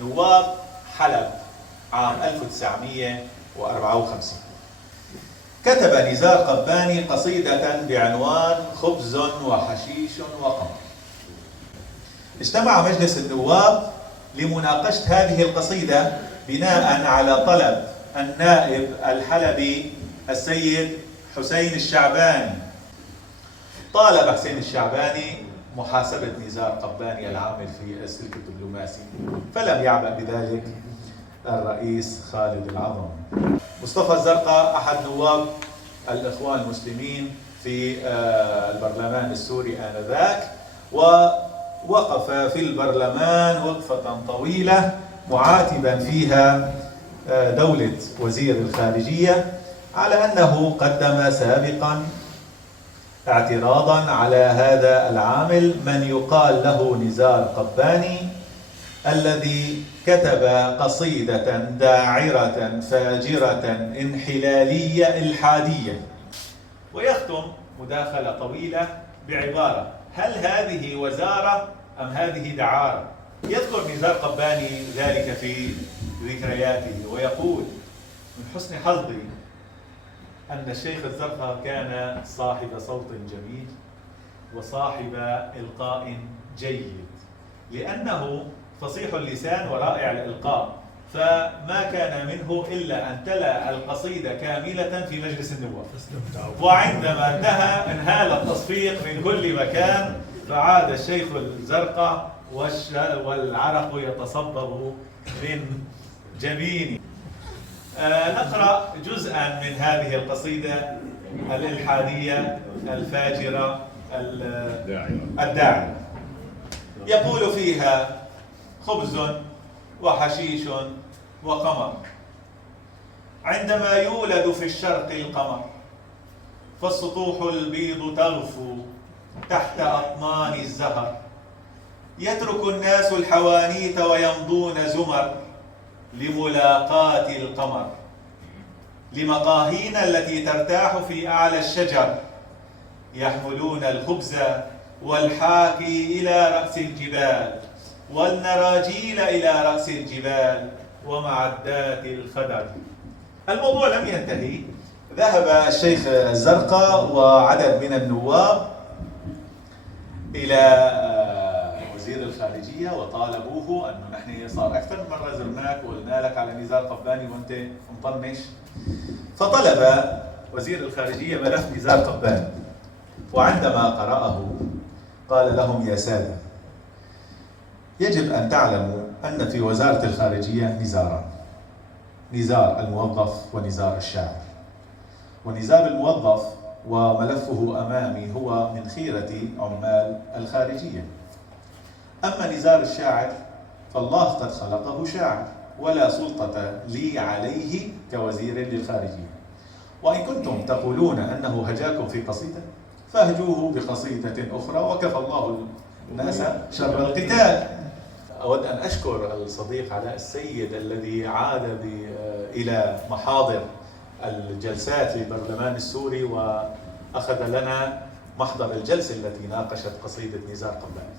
نواب حلب عام 1954. كتب نزار قباني قصيدة بعنوان خبز وحشيش وقمر. اجتمع مجلس النواب لمناقشة هذه القصيدة بناء على طلب النائب الحلبي السيد حسين الشعباني. طالب حسين الشعباني محاسبة نزار قباني العامل في السلك الدبلوماسي، فلم يعبأ بذلك الرئيس خالد العظم. مصطفى الزرقاء أحد نواب الإخوان المسلمين في البرلمان السوري آنذاك، ووقف في البرلمان وقفة طويلة معاتبا فيها دولة وزير الخارجية على أنه قدم سابقا اعتراضا على هذا العامل من يقال له نزار قباني، الذي كتب قصيدة داعرة فاجرة انحلالية إلحادية. ويختم مداخلة طويلة بعبارة: هل هذه وزارة أم هذه دعارة؟ يذكر نزار قباني ذلك في ذكرياته ويقول: من حسن حظي أن الشيخ الزرقاء كان صاحب صوت جميل وصاحب إلقاء جيد، لأنه فصيح اللسان ورائع الإلقاء، فما كان منه إلا أن تلا القصيدة كاملة في مجلس النواب، وعندما انهال التصفيق من كل مكان فعاد الشيخ الزرقاء والعرق يتصبب من جبينه. نقرأ جزءا من هذه القصيدة الإلحادية الفاجرة الداعرة. يقول فيها: خبز وحشيش وقمر، عندما يولد في الشرق القمر، فالسطوح البيض تغفو تحت أطنان الزهر، يترك الناس الحوانيت ويمضون زمر لملاقاة القمر، لمقاهينا التي ترتاح في أعلى الشجر، يحملون الخبز والحاكي إلى رأس الجبال، والنراجيل إلى رأس الجبال، ومعدات الخدر. الموضوع لم ينتهي، ذهب الشيخ الزرقاء وعدد من النواب إلى وزير الخارجية وطالبوه أنه نحن صار أكثر من مرة زرناك وقلنا لك على نزار قباني وأنت مطنش. فطلب وزير الخارجية ملف نزار قباني، وعندما قرأه قال لهم: يا سادة، يجب أن تعلموا أن في وزارة الخارجية نزاران: نزار الموظف ونزار الشاعر. ونزار الموظف وملفه أمامي هو من خيرة عمال الخارجية. أما نزار الشاعر فالله قد خلقه شاعر، ولا سلطة لي عليه كوزير للخارجية. وإن كنتم تقولون أنه هجاكم في قصيدة فاهجوه بقصيدة أخرى، وكفى الله الناس شر القتال. أود أن أشكر الصديق علاء السيد الذي عاد إلى محاضر الجلسات في البرلمان السوري وأخذ لنا محضر الجلسة التي ناقشت قصيدة نزار قباني.